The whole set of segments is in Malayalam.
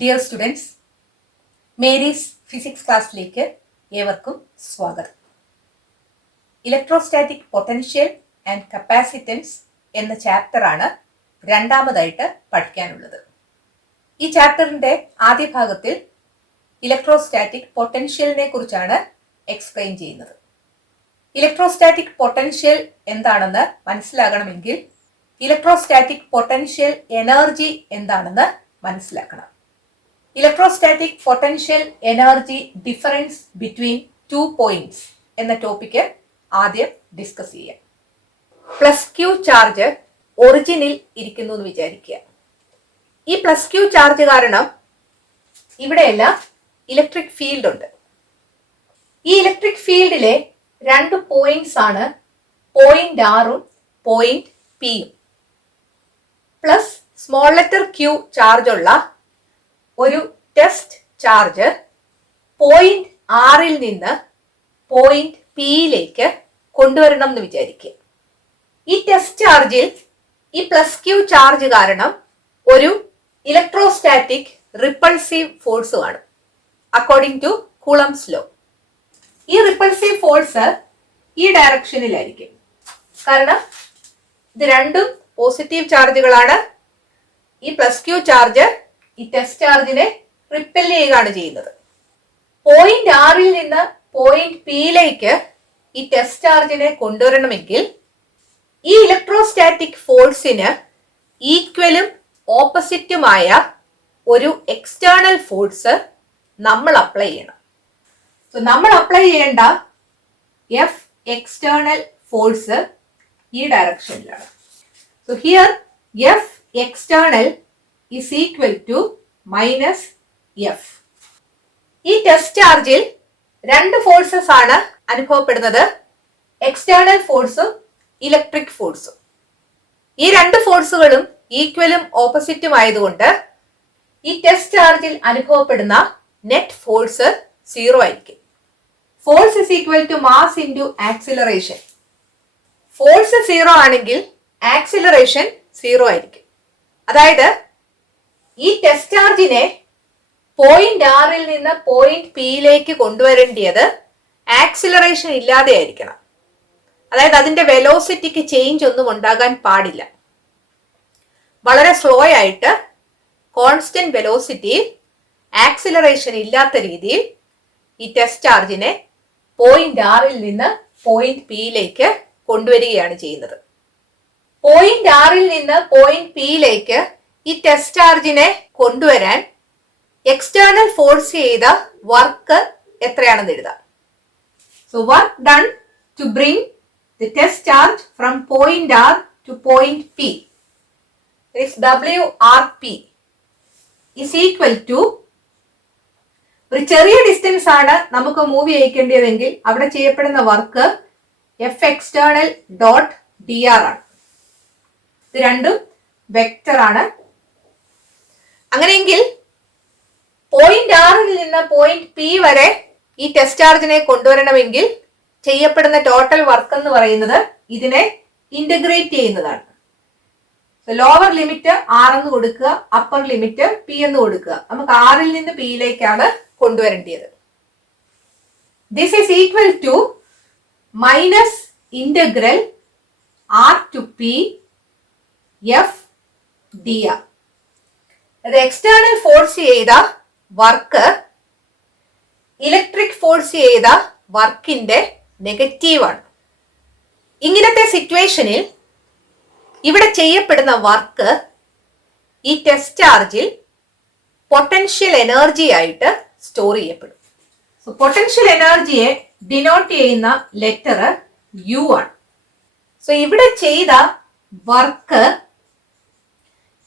ഡിയർ സ്റ്റുഡൻസ്, മേരീസ് ഫിസിക്സ് ക്ലാസ്സിലേക്ക് ഏവർക്കും സ്വാഗതം. ഇലക്ട്രോസ്റ്റാറ്റിക് പൊട്ടൻഷ്യൽ ആൻഡ് കപ്പാസിറ്റൻസ് എന്ന ചാപ്റ്ററാണ് രണ്ടാമതായിട്ട് പഠിക്കാനുള്ളത്. ഈ ചാപ്റ്ററിന്റെ ആദ്യ ഭാഗത്തിൽ ഇലക്ട്രോസ്റ്റാറ്റിക് പൊട്ടൻഷ്യലിനെ കുറിച്ചാണ് എക്സ്പ്ലെയിൻ ചെയ്യുന്നത്. ഇലക്ട്രോസ്റ്റാറ്റിക് പൊട്ടൻഷ്യൽ എന്താണെന്ന് മനസ്സിലാകണമെങ്കിൽ ഇലക്ട്രോസ്റ്റാറ്റിക് പൊട്ടൻഷ്യൽ എനർജി എന്താണെന്ന് മനസ്സിലാക്കണം. Electrostatic potential energy difference between 2 points എന്ന ടോപ്പിക്ക് ആദ്യം ഡിസ്കസ് ചെയ്യാം. പ്ലസ് ക്യൂ ചാർജ് ഒറിജിനിൽ ഇരിക്കുന്നു എന്ന് വിചാരിക്കുക. ഈ പ്ലസ് ക്യൂ ചാർജ് കാരണം ഇവിടെയെല്ലാം ഇലക്ട്രിക് ഫീൽഡ് ഉണ്ട്. ഈ ഇലക്ട്രിക് ഫീൽഡിലെ 2 പോയിന്റ്സ് ആണ് പോയിന്റ് ആറും പോയിന്റ് പിയും. Plus small letter q charge ഉള്ള ഒരു ടെസ്റ്റ് ചാർജ് പോയിന്റ് ആറിൽ നിന്ന് പോയിന്റ് പിയിലേക്ക് കൊണ്ടുവരണം എന്ന് വിചാരിക്കുക. ഈ ടെസ്റ്റ് ചാർജിൽ ഈ പ്ലസ് ക്യൂ ചാർജ് കാരണം ഒരു ഇലക്ട്രോസ്റ്റാറ്റിക് റിപ്പൾസീവ് ഫോഴ്സ് കാണും അക്കോർഡിംഗ് ടു കൂളംസ് ലോ. ഈ റിപ്പൾസീവ് ഫോഴ്സ് ഈ ഡയറക്ഷനിലായിരിക്കും. കാരണം ഇത് രണ്ടും പോസിറ്റീവ് ചാർജുകളാണ്. ഈ പ്ലസ് ക്യൂ ചാർജ് ഈ ടെസ്റ്റ് ചാർജിനെ റിപ്പൽ ചെയ്യുകയാണ് ചെയ്യുന്നത്. പോയിന്റ് ആറിൽ നിന്ന് പോയിന്റ് പിയിലേക്ക് ഈ ടെസ്റ്റ് ചാർജിനെ കൊണ്ടുവരണമെങ്കിൽ ഈ ഇലക്ട്രോസ്റ്റാറ്റിക് ഫോഴ്സിന് ഈക്വലും ഓപ്പോസിറ്റുമായ ഒരു എക്സ്റ്റേണൽ ഫോഴ്സ് നമ്മൾ അപ്ലൈ ചെയ്യണം. സോ നമ്മൾ അപ്ലൈ ചെയ്യേണ്ട എഫ് എക്സ്റ്റേണൽ ഫോഴ്സ് ഈ ഡയറക്ഷനിലാണ്. So here F external is equal to minus F. ഈ ടെസ്റ്റ് ചാർജിൽ 2 ഫോഴ്സസ് ആണ് അനുഭവപ്പെടുന്നത്, എക്സ്റ്റേണൽ ഫോഴ്സും ഇലക്ട്രിക് ഫോഴ്സും. ഈ 2 ഫോഴ്സുകളും ഈക്വലും ഓപ്പോസിറ്റും ആയതുകൊണ്ട് ഈ ടെസ്റ്റ് ചാർജിൽ അനുഭവപ്പെടുന്ന നെറ്റ് ഫോഴ്സ് 0 ആയിരിക്കും. Force is equal to mass into acceleration. Force 0 ആണെങ്കിൽ ആക്സിലറേഷൻ 0 ആയിരിക്കും. അതായത് ഈ ടെസ്റ്റ് ചാർജിനെ പോയിന്റ് ആറിൽ നിന്ന് പോയിന്റ് പിയിലേക്ക് കൊണ്ടുവരേണ്ടത് ആക്സിലറേഷൻ ഇല്ലാതെ ആയിരിക്കണം. അതായത് അതിന്റെ വെലോസിറ്റിക്ക് ചേഞ്ച് ഒന്നും ഉണ്ടാകാൻ പാടില്ല. വളരെ സ്ലോ ആയിട്ട് കോൺസ്റ്റന്റ് വെലോസിറ്റിയിൽ ആക്സിലറേഷൻ ഇല്ലാത്ത രീതിയിൽ ഈ ടെസ്റ്റ് ചാർജിനെ പോയിന്റ് ആറിൽ നിന്ന് പോയിന്റ് പിയിലേക്ക് കൊണ്ടുവരികയാണ് ചെയ്യുന്നത്. പോയിന്റ് ആറിൽ നിന്ന് പോയിന്റ് പിയിലേക്ക് ഈ ടെസ്റ്റ് ചാർജിനെ കൊണ്ടുവരാൻ എക്സ്റ്റേണൽ ഫോഴ്സ് ചെയ്ത വർക്ക് എത്രയാണെന്ന് എഴുതാം. So work done to bring the test charge from point R to point P is WRP is equal to, ഒരു ചെറിയ ഡിസ്റ്റൻസ് ആണ് നമുക്ക് മൂവ് ചെയ്യിക്കേണ്ടതെങ്കിൽ അവിടെ ചെയ്യപ്പെടുന്ന work F external dot dr ആണ്. ഇത് രണ്ടും വെക്റ്റർ ആണ്. അങ്ങനെയെങ്കിൽ പോയിന്റ് ആറിൽ നിന്ന് പോയിന്റ് പി വരെ ഈ ടെസ്റ്റ് ചാർജിനെ കൊണ്ടുവരണമെങ്കിൽ ചെയ്യപ്പെടുന്ന ടോട്ടൽ വർക്ക് എന്ന് പറയുന്നത് ഇതിനെ ഇന്റഗ്രേറ്റ് ചെയ്യുന്നതാണ്. ലോവർ ലിമിറ്റ് ആർ എന്ന് കൊടുക്കുക, അപ്പർ ലിമിറ്റ് പി എന്ന് കൊടുക്കുക. നമുക്ക് ആറിൽ നിന്ന് പിയിലേക്കാണ് കൊണ്ടുവരേണ്ടത്. This is equal to minus integral R to P F D R. External force ചെയ്ത വർക്ക് ഇലക്ട്രിക് ഫോഴ്സ് ചെയ്ത വർക്കിന്റെ നെഗറ്റീവാണ്. ഇങ്ങനത്തെ സിറ്റുവേഷനിൽ ഇവിടെ ചെയ്യപ്പെടുന്ന വർക്ക് ഈ ടെസ്റ്റ് ചാർജിൽ പൊട്ടൻഷ്യൽ എനർജി ആയിട്ട് സ്റ്റോർ ചെയ്യപ്പെടും. സോ പൊട്ടൻഷ്യൽ എനർജിയെ ഡിനോട്ട് ചെയ്യുന്ന ലെറ്റർ യു ആണ്. സോ ഇവിടെ ചെയ്ത വർക്ക്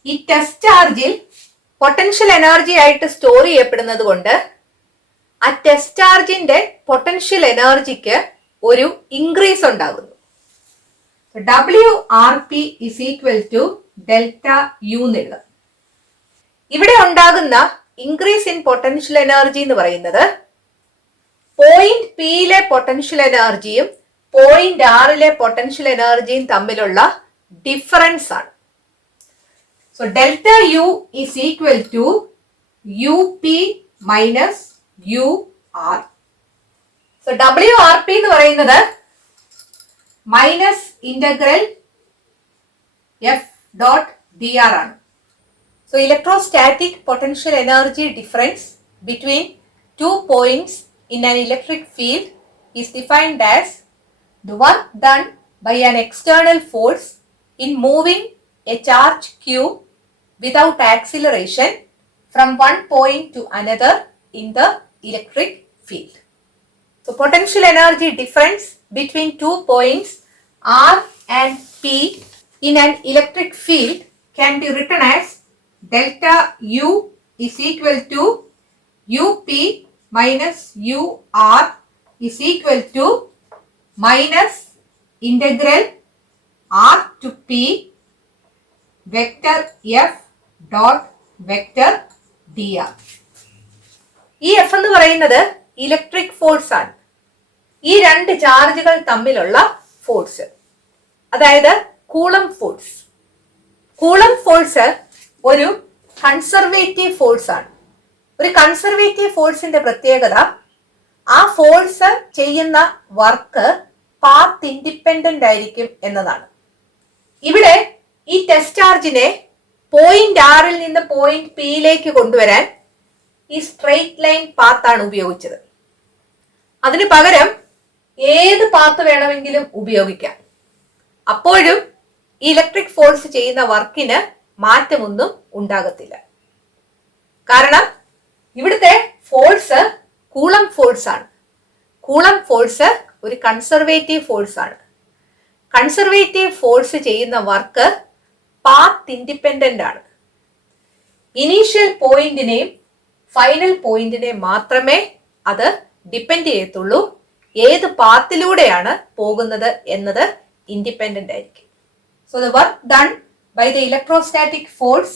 ഈ ടെസ്റ്റ് ചാർജിൽ പൊട്ടൻഷ്യൽ എനർജി ആയിട്ട് സ്റ്റോർ ചെയ്യപ്പെടുന്നത് കൊണ്ട് ആ ടെസ്റ്റ് ചാർജിന്റെ പൊട്ടൻഷ്യൽ എനർജിക്ക് ഒരു ഇൻക്രീസ് ഉണ്ടാകുന്നു. WRP is equal to delta U എന്ന് എഴുതാം. ഇവിടെ ഉണ്ടാകുന്ന ഇൻക്രീസ് ഇൻ പൊട്ടൻഷ്യൽ എനർജി എന്ന് പറയുന്നത് പോയിന്റ് പിയിലെ പൊട്ടൻഷ്യൽ എനർജിയും പോയിന്റ് ആറിലെ പൊട്ടൻഷ്യൽ എനർജിയും തമ്മിലുള്ള ഡിഫറൻസ് ആണ്. So delta U is equal to UP minus UR. So WRP എന്ന് പറയുന്നത് മൈനസ് ഇന്റഗ്രൽ F.dr ആണ്. So electrostatic potential energy difference between 2 points in an electric field is defined as the work done by an external force in moving a charge q without acceleration from one point to another in the electric field. So potential energy difference between 2 points R and P in an electric field can be written as delta U is equal to UP minus UR is equal to minus integral R to P vector F dot vector dr. ഈ എഫ് എന്ന് പറയുന്നത് ഇലക്ട്രിക് ഫോഴ്സ് ആണ്. ഈ രണ്ട് ചാർജുകൾ തമ്മിലുള്ള ഫോഴ്സ്, അതായത് കൂളം ഫോഴ്സ്. കൂളം ഫോഴ്സ് ഒരു കൺസർവേറ്റീവ് ഫോഴ്സ് ആണ്. ഒരു കൺസർവേറ്റീവ് ഫോഴ്സിന്റെ പ്രത്യേകത ആ ഫോഴ്സ് ചെയ്യുന്ന വർക്ക് പാത്ത് ഇൻഡിപെൻഡന്റ് ആയിരിക്കും എന്നതാണ്. ഇവിടെ ഈ ടെസ്റ്റ് ചാർജിനെ പോയിന്റ് ആറിൽ നിന്ന് പോയിന്റ് പിയിലേക്ക് കൊണ്ടുവരാൻ ഈ സ്ട്രെയിറ്റ് ലൈൻ പാത്താണ് ഉപയോഗിച്ചത്. അതിനു പകരം ഏത് പാത്ത് വേണമെങ്കിലും ഉപയോഗിക്കാം. അപ്പോഴും ഇലക്ട്രിക് ഫോഴ്സ് ചെയ്യുന്ന വർക്കിന് മാറ്റമൊന്നും ഉണ്ടാകത്തില്ല. കാരണം ഇവിടുത്തെ ഫോഴ്സ് കൂളം ഫോഴ്സ് ആണ്. കൂളം ഫോഴ്സ് ഒരു കൺസർവേറ്റീവ് ഫോഴ്സ് ആണ്. കൺസർവേറ്റീവ് ഫോഴ്സ് ചെയ്യുന്ന വർക്ക് പാത്ത് ഇൻഡിപെൻഡന്റ് ആണ്. ഇനീഷ്യൽ പോയിന്റിനെയും ഫൈനൽ പോയിന്റിനെയും മാത്രമേ അത് ഡിപ്പെൻഡ് ചെയ്യത്തുള്ളൂ. ഏത് പാത്തിലൂടെയാണ് പോകുന്നത് എന്നത് ഇൻഡിപെൻഡന്റ് ആയിരിക്കും. So the work done by the electrostatic force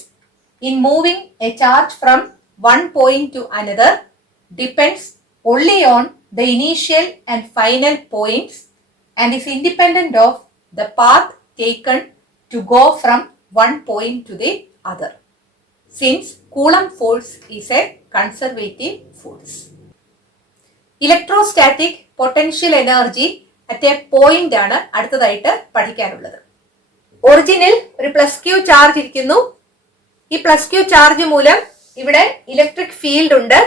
in moving a charge from one point to another depends only on the initial and final points and is independent of the path taken to go from one point to the other, since Coulomb force is a conservative force. Electrostatic potential energy at a point ആണ് അടുത്തതായിട്ട് പഠിക്കാനുള്ളത്. ഒറിജിനിൽ ഒരു പ്ലസ് ക്യൂ ചാർജ് ഇരിക്കുന്നു. ഈ പ്ലസ് ക്യൂ ചാർജ് മൂലം ഇവിടെ ഇലക്ട്രിക് ഫീൽഡ് ഉണ്ട്.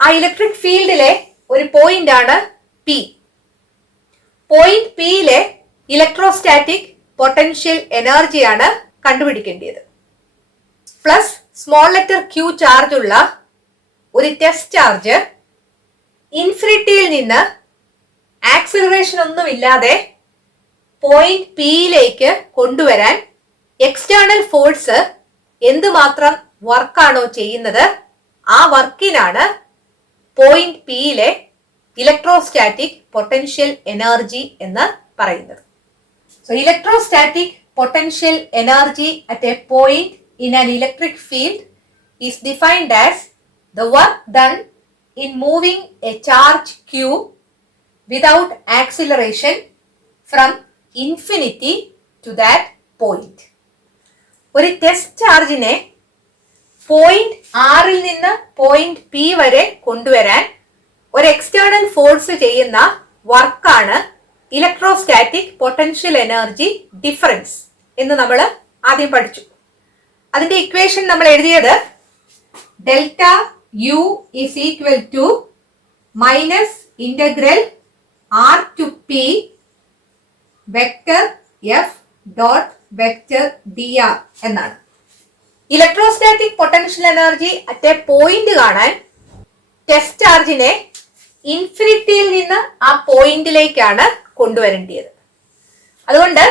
ആ ഇലക്ട്രിക് ഫീൽഡിലെ ഒരു പോയിന്റ് ആണ് പി. പോയിന്റ് പിയിലെ ഇലക്ട്രോസ്റ്റാറ്റിക് പൊട്ടൻഷ്യൽ എനർജിയാണ് കണ്ടുപിടിക്കേണ്ടത്. Plus small letter q charge ഉള്ള ഒരു ടെസ്റ്റ് ചാർജ് ഇൻഫിനിറ്റിയിൽ നിന്ന് ആക്സിലറേഷൻ ഒന്നുമില്ലാതെ പോയിന്റ് പിയിലേക്ക് കൊണ്ടുവരാൻ എക്സ്റ്റേണൽ ഫോഴ്സ് എന്തുമാത്രം വർക്കാണോ ചെയ്യുന്നത് ആ വർക്കിനാണ് പോയിന്റ് പിയിലെ ഇലക്ട്രോസ്റ്റാറ്റിക് പൊട്ടൻഷ്യൽ എനർജി എന്ന് പറയുന്നത്. So electrostatic potential energy at a point in an electric field is defined as the work done in moving a charge q without acceleration from infinity to that point. ഒരു ടെസ്റ്റ് ചാർജിനെ പോയിന്റ് ആറിൽ നിന്ന് പോയിന്റ് പി വരെ കൊണ്ടുവരാൻ ഒരു എക്സ്റ്റേണൽ ഫോഴ്സ് ചെയ്യുന്ന വർക്കാണ് ഇലക്ട്രോസ്റ്റാറ്റിക് പൊട്ടൻഷ്യൽ എനർജി ഡിഫറൻസ് എന്ന് നമ്മൾ ആദ്യം പഠിച്ചു. അതിന്റെ ഇക്വേഷൻ നമ്മൾ എഴുതിയത് delta U is equal to minus integral R to P vector F dot vector D R എന്നാണ്. Electrostatic potential energy at a point കാണാൻ ടെസ്റ്റ് ചാർജിനെ ഇൻഫിനിറ്റിയിൽ നിന്ന് ആ പോയിന്റിലേക്കാണ് കൊണ്ടുവരേണ്ടത്. അതുകൊണ്ട്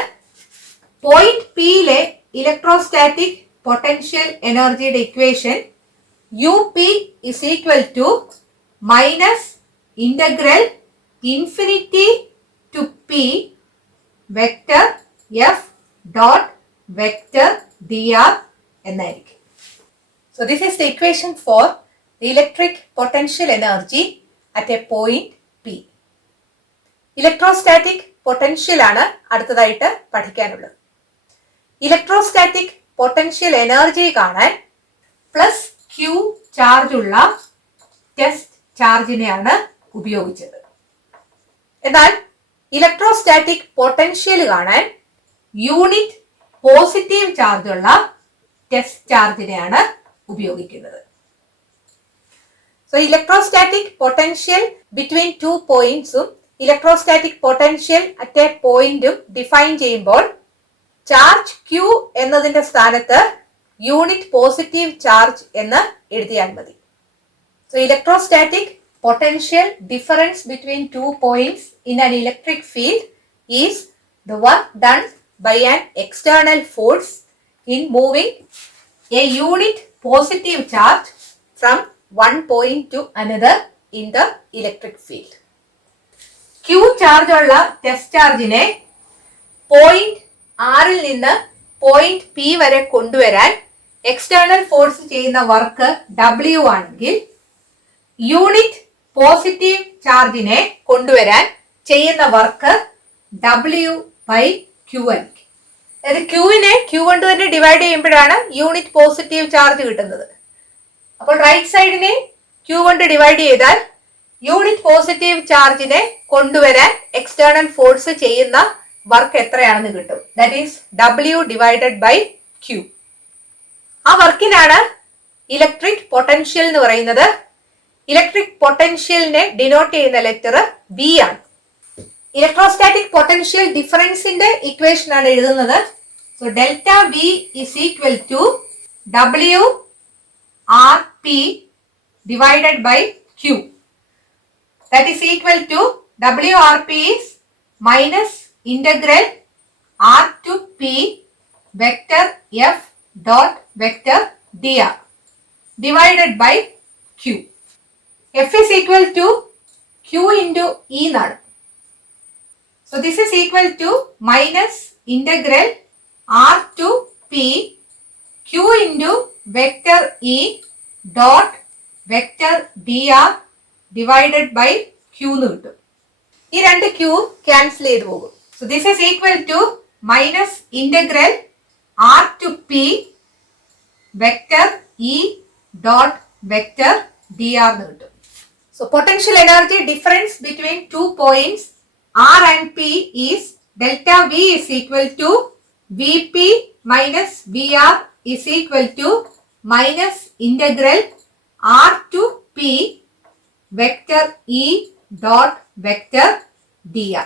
പോയിന്റ് പിയിലെ ഇലക്ട്രോസ്റ്റാറ്റിക് പൊട്ടൻഷ്യൽ എനർജിയുടെ equation U P is equal to minus integral infinity to P vector F dot vector D R എന്നായിരിക്കും. So this is the equation for the electric potential energy at a point P. Electrostatic potential ആണ് അടുത്തതായിട്ട് പഠിക്കാനുള്ളത്. ഇലക്ട്രോസ്റ്റാറ്റിക് പൊട്ടൻഷ്യൽ എനർജി കാണാൻ പ്ലസ് ക്യൂ ചാർജ് ഉള്ള ടെസ്റ്റ് ചാർജിനെയാണ് ഉപയോഗിച്ചത്. എന്നാൽ ഇലക്ട്രോസ്റ്റാറ്റിക് പൊട്ടൻഷ്യൽ കാണാൻ യൂണിറ്റ് പോസിറ്റീവ് ചാർജ് ഉള്ള ടെസ്റ്റ് ചാർജിനെയാണ് ഉപയോഗിക്കുന്നത്. സോ ഇലക്ട്രോസ്റ്റാറ്റിക് പൊട്ടൻഷ്യൽ ബിറ്റ്വീൻ 2 പോയിന്റ്സും ഇലക്ട്രോസ്റ്റാറ്റിക് പൊട്ടൻഷ്യൽ അറ്റ് എ പോയിന്റും ഡിഫൈൻ ചെയ്യുമ്പോൾ ചാർജ് Q എന്നതിന്റെ സ്ഥാനത്ത് യൂണിറ്റ് പോസിറ്റീവ് ചാർജ് എന്ന് എഴുതിയാൽ മതി. So electrostatic potential difference between 2 points in an electric field is the work done by an external force in moving a unit positive charge from one point to another in the electric field. Q charge ഉള്ള ടെസ്റ്റ് ചാർജിനെ പോയിന്റ് ആറിൽ നിന്ന് പോയിന്റ് പി വരെ കൊണ്ടുവരാൻ എക്സ്റ്റേണൽ ഫോഴ്സ് ചെയ്യുന്ന വർക്ക് W ആണെങ്കിൽ യൂണിറ്റ് പോസിറ്റീവ് ചാർജിനെ കൊണ്ടുവരാൻ ചെയ്യുന്ന വർക്ക് W/Q ആയിരിക്കും. അതായത് ക്യൂവിനെ Q കൊണ്ട് തന്നെ ഡിവൈഡ് ചെയ്യുമ്പോഴാണ് യൂണിറ്റ് പോസിറ്റീവ് ചാർജ് കിട്ടുന്നത്. അപ്പോൾ റൈറ്റ് സൈഡിനെ Q കൊണ്ട് ഡിവൈഡ് ചെയ്താൽ യൂണിറ്റ് പോസിറ്റീവ് ചാർജിനെ കൊണ്ടുവരാൻ എക്സ്റ്റേണൽ ഫോഴ്സ് ചെയ്യുന്ന വർക്ക് എത്രയാണെന്ന് കിട്ടും. That is W/Q. ആ വർക്കിനാണ് ഇലക്ട്രിക് പൊട്ടൻഷ്യൽ എന്ന് പറയുന്നത്. ഇലക്ട്രിക് പൊട്ടൻഷ്യലിനെ ഡിനോട്ട് ചെയ്യുന്ന ലെറ്റർ V ആണ്. ഇലക്ട്രോസ്റ്റാറ്റിക് പൊട്ടൻഷ്യൽ ഡിഫറൻസിന്റെ ഇക്വേഷൻ ആണ് എഴുതുന്നത്. So delta V is equal to W/RP divided by Q. That is equal to W/RP is minus integral R to P vector F dot vector dr divided by Q. F is equal to Q into E എന്നാണ്. So this is equal to minus integral R to P Q into vector E dot vector dr divided by Q എന്ന് കിട്ടും. ഈ രണ്ട് Q ക്യാൻസൽ ചെയ്ത് പോകും. So this is equal to minus integral R to P vector E dot vector dr എന്ന് കിട്ടും. So potential energy difference between 2 points R and P is delta V is equal to Vp minus Vr is equal to minus integral R to P vector E dot vector dr.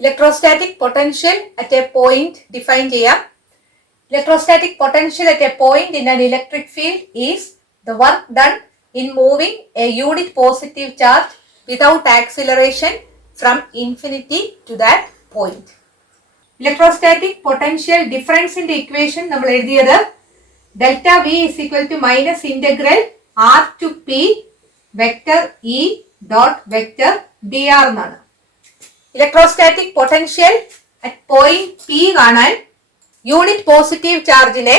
Electrostatic potential at a point define ചെയ്യാം. Electrostatic potential at a point in an electric field is the work done in moving a unit positive charge without acceleration from infinity to that point. Electrostatic potential difference in the equation നമ്മൾ എഴുതിയത് delta V is equal to minus integral R to P vector E dot vector dr എന്നാണ്. Electrostatic potential at point P കാണാൻ യൂണിറ്റ് പോസിറ്റീവ് ചാർജിനെ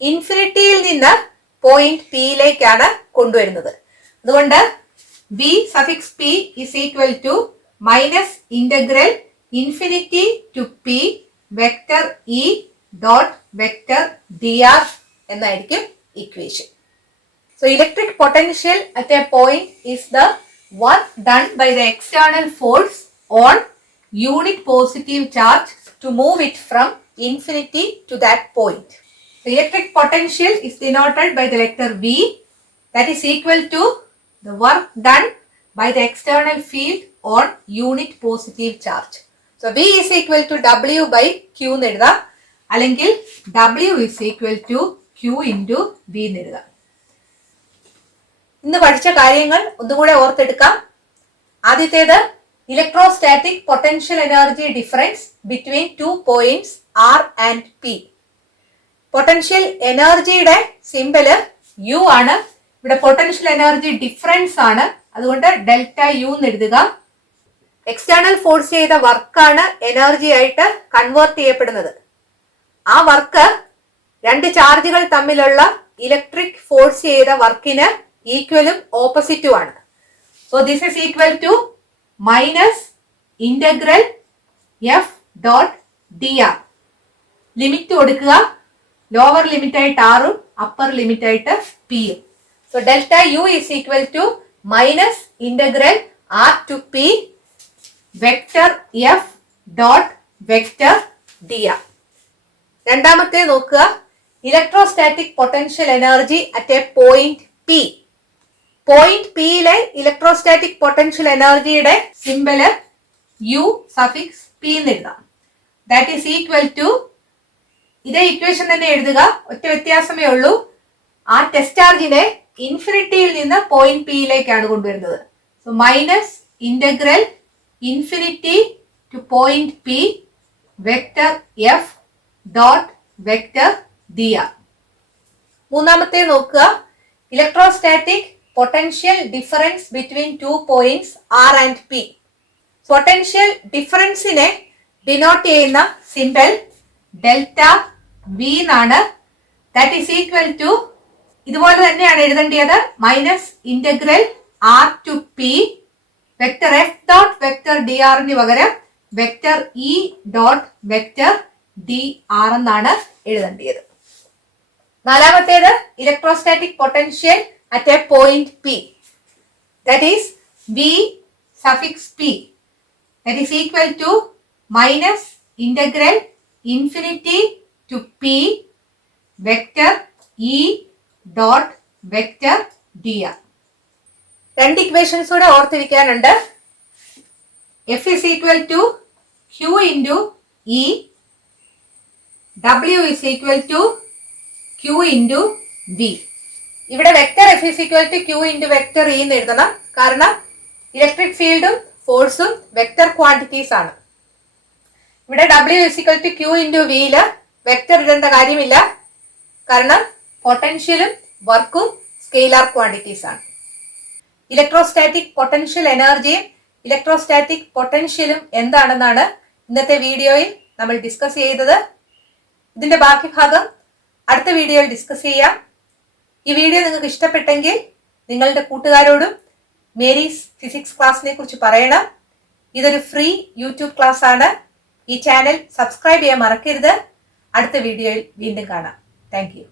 ഇൻഫിനിറ്റിയിൽ നിന്ന് പോയിന്റ് പിയിലേക്കാണ് കൊണ്ടുവരുന്നത്. അതുകൊണ്ട് V suffix P is equal to minus integral infinity to P vector E dot vector dr എന്നായിരിക്കും equation. So electric potential at a point is the work done by the external force on unit positive charge to move it from infinity to that point. The electric potential is denoted by the letter V, that is equal to the work done by the external field on unit positive charge. So V is equal to W by Q എന്ന് എഴുതാം, അല്ലെങ്കിൽ W is equal to Q into V എന്ന് എഴുതാം. ഇന്ന് പഠിച്ച കാര്യങ്ങൾ ഒന്നുകൂടെ ഓർത്തെടുക്കാം. ആദ്യത്തേത് electrostatic potential energy difference between 2 points R and P. Potential എനർജിയുടെ സിംബല് U ആണ്. ഇവിടെ പൊട്ടൻഷ്യൽ എനർജി ഡിഫറൻസ് ആണ്, അതുകൊണ്ട് ഡെൽറ്റ U എന്ന് എഴുതുക. എക്സ്റ്റേണൽ ഫോഴ്സ് ചെയ്ത വർക്കാണ് എനർജി ആയിട്ട് കൺവേർട്ട് ചെയ്യപ്പെടുന്നത്. ആ വർക്ക് രണ്ട് ചാർജുകൾ തമ്മിലുള്ള ഇലക്ട്രിക് ഫോഴ്സ് ചെയ്ത വർക്കിന് ഈക്വലും ഓപ്പോസിറ്റും ആണ്. So this is equal to minus integral F dot dr. Limit കൊടുക്കുക. ലോവർ ലിമിറ്റ് ആയിട്ട് ആറും അപ്പർ ലിമിറ്റ് ആയിട്ട് പിയും. So delta U is equal to minus integral R to P vector F dot vector D R. രണ്ടാമത്തെ നോക്കുക, electrostatic potential energy at a point P. Point പിയിലെ ഇലക്ട്രോസ്റ്റാറ്റിക് പൊട്ടൻഷ്യൽ എനർജിയുടെ സിമ്പല് യു സഫിക്സ് പി എന്ന് എഴുതാം. ദാറ്റ് ഈസ് ഈക്വൽ ടു, ഇതേ ഇക്വേഷൻ തന്നെ എഴുതുക, ഒറ്റ വ്യത്യാസമേ ഉള്ളൂ, ആ ടെസ്റ്റ് ചാർജിനെ ഇൻഫിനിറ്റിയിൽ നിന്ന് പോയിന്റ് പിയിലേക്കാണ് കൊണ്ടുവരുന്നത്. So minus integral infinity to point P vector F dot vector D R. മൂന്നാമത്തെ നോക്കുക, electrostatic potential difference between two points R and P. Potential ഡിഫറൻസിനെ ഡിനോട്ട് ചെയ്യുന്ന സിമ്പൽ ഡെൽറ്റ വി എന്നാണ്. ദാറ്റ് ഈസ് ഈക്വൽ ടു, ഇതുപോലെ തന്നെയാണ് എഴുതേണ്ടത്, minus integral R to P vector F dot vector D ആറിന് പകരം vector E dot vector D R എന്നാണ് എഴുതേണ്ടത്. നാലാമത്തേത് electrostatic potential at a point P. That is V suffix P. That is equal to minus integral infinity to P vector E dot vector D R. രണ്ട് ഇക്വേഷൻസ് കൂടെ ഓർത്തിരിക്കാനുണ്ട്. F is equal to Q into E, W is equal to Q into V. ഇവിടെ vector F is equal to Q into vector E എന്ന് എഴുതണം, കാരണം ഇലക്ട്രിക് ഫീൽഡും ഫോഴ്സും വെക്ടർ ക്വാണ്ടിറ്റീസ് ആണ്. ഇവിടെ W is equal to Q into വിയില് വെക്ടർ ഇടേണ്ട കാര്യമില്ല, കാരണം പൊട്ടൻഷ്യലും വർക്കും സ്കെയിലാർ ക്വാണ്ടിറ്റീസ് ആണ്. ഇലക്ട്രോസ്റ്റാറ്റിക് പൊട്ടൻഷ്യൽ എനർജിയും ഇലക്ട്രോസ്റ്റാറ്റിക് പൊട്ടൻഷ്യലും എന്താണെന്നാണ് ഇന്നത്തെ വീഡിയോയിൽ നമ്മൾ ഡിസ്കസ് ചെയ്തത്. ഇതിന്റെ ബാക്കി ഭാഗം അടുത്ത വീഡിയോയിൽ ഡിസ്കസ് ചെയ്യാം. ഈ വീഡിയോ നിങ്ങൾക്ക് ഇഷ്ടപ്പെട്ടെങ്കിൽ നിങ്ങളുടെ കൂട്ടുകാരോടും മേരീസ് ഫിസിക്സ് ക്ലാസ്സിനെ കുറിച്ച് പറയണം. ഇതൊരു ഫ്രീ യൂട്യൂബ് ക്ലാസ് ആണ്. ഈ ചാനൽ സബ്സ്ക്രൈബ് ചെയ്യാൻ മറക്കരുത്. അടുത്ത വീഡിയോയിൽ വീണ്ടും കാണാം. Thank you.